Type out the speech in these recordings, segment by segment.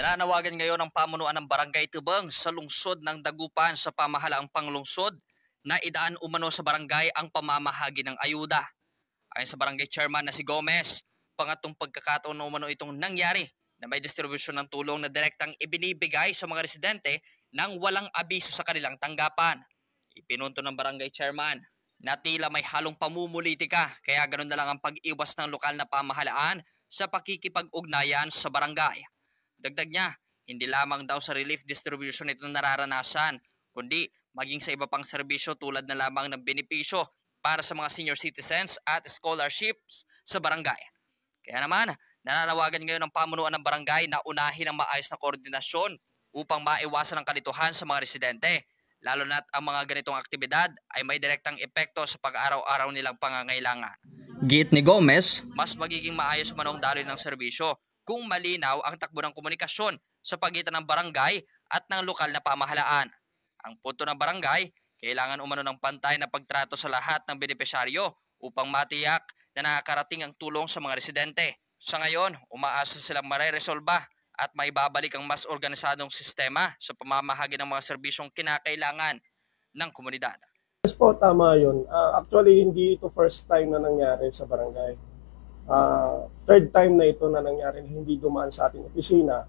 Nananawagan ngayon ang pamunuan ng Barangay Tubang sa lungsod ng Dagupan sa pamahalaang panglungsod na idaan umano sa barangay ang pamamahagi ng ayuda. Ayon sa barangay chairman na si Gomez, pangatong pagkakataon na umano itong nangyari na may distribusyon ng tulong na direktang ibinibigay sa mga residente nang walang abiso sa kanilang tanggapan. Ipinunto ng barangay chairman na tila may halong pamumulitika kaya ganoon na lang ang pag-iwas ng lokal na pamahalaan sa pakikipag-ugnayan sa barangay. Dagdag niya, hindi lamang daw sa relief distribution ito nararanasan, kundi maging sa iba pang serbisyo tulad na lamang ng benepisyo para sa mga senior citizens at scholarships sa barangay. Kaya naman, nananawagan ngayon ang pamunuan ng barangay na unahin ang maayos na koordinasyon upang maiwasan ang kalituhan sa mga residente, lalo na't ang mga ganitong aktibidad ay may direktang epekto sa pag-araw-araw nilang pangangailangan. Giit ni Gomez, mas magiging maayos manong daloy ng serbisyo kung malinaw ang takbo ng komunikasyon sa pagitan ng barangay at ng lokal na pamahalaan. Ang punto ng barangay, kailangan umano ng pantay na pagtrato sa lahat ng benepisyaryo upang matiyak na nakakarating ang tulong sa mga residente. Sa ngayon, umaasa silang mareresolba at maibabalik ang mas organisadong sistema sa pamamahagi ng mga serbisyong kinakailangan ng komunidad. Yes po, tama yun. Actually, hindi ito first time na nangyari sa barangay. Third time na ito na nangyari na hindi dumaan sa ating opisina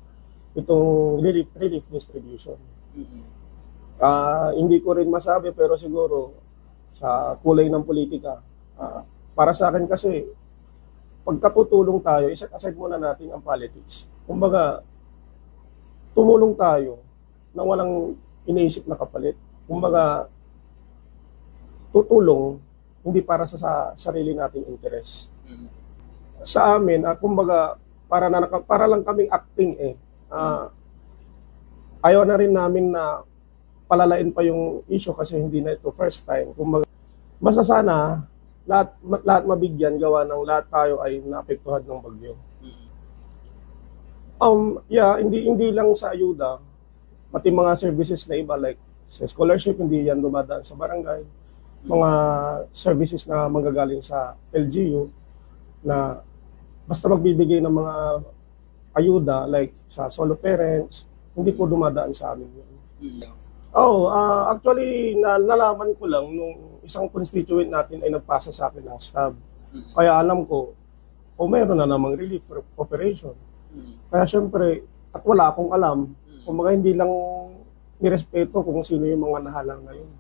itong relief distribution. Hindi ko rin masabi pero siguro sa kulay ng politika. Para sa akin kasi, pagkatutulong tayo, iset aside muna natin ang politics. Kumbaga, tumulong tayo na walang iniisip na kapalit. Kumbaga, tutulong hindi para sa sarili nating interes. Sa amin, kumbaga, para lang kaming acting ayaw na rin namin na palalain pa yung issue kasi hindi na ito first time. Kumbaga, basta sana lahat mabigyan gawa ng lahat tayo ay naapektuhan ng bagyo. Hindi lang sa ayuda, pati mga services na iba like sa scholarship, hindi yan dumadaan sa barangay. Mga services na manggagaling sa LGU na basta magbibigay ng mga ayuda like sa solo parents, hindi po dumadaan sa amin yun. Actually, nalaman ko lang nung isang constituent natin ay nagpasa sa akin ng stub. Kaya alam ko, mayroon na namang relief operation. Kaya syempre, at wala akong alam, kumbaga hindi lang nirespeto kung sino yung mga nahalang na yun.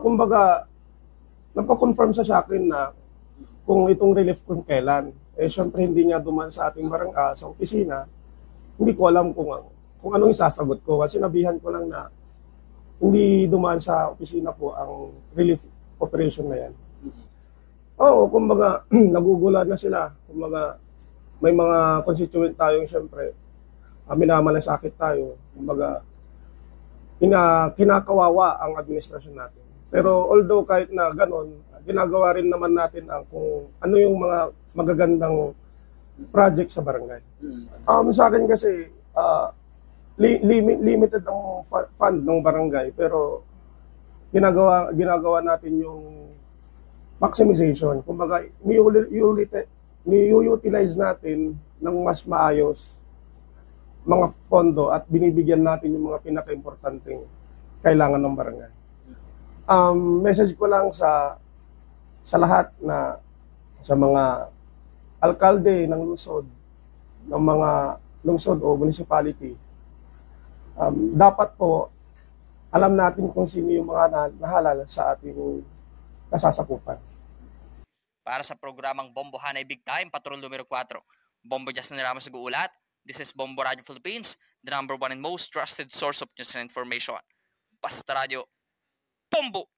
Kumbaga, nagko-confirm sa akin na kung itong relief kung kailan. Syempre hindi niya duman sa ating barangay, sa opisina. Hindi ko alam kung anong isasagot ko. Kasi sinabihan ko lang na hindi dumaan sa opisina po ang relief operation na yan. Kumbaga, nagugulat na sila. Kumbaga, may mga constituent tayong syempre, minamalasakit tayo. Kumbaga, kinakawawa ang administrasyon natin. Pero although kahit na ganon, ginagawa rin naman natin kung ano yung mga magagandang project sa barangay. Sa akin kasi, limited ang fund ng barangay, pero ginagawa natin yung maximization. Kumbaga, ni-utilize natin ng mas maayos mga pondo at binibigyan natin yung mga pinaka-importanting kailangan ng barangay. Message ko lang sa lahat na sa mga alkalde ng lungsod, ng mga lungsod o municipality, dapat po alam natin kung sino yung mga nahalal sa ating nasasakupan. Para sa programang Bombohanay Big Time, Patrol numero 4, Bombo Justin Ramos nag-uulat. This is Bombo Radio Philippines, the #1 and most trusted source of news and information. Basta Radio, Bombo!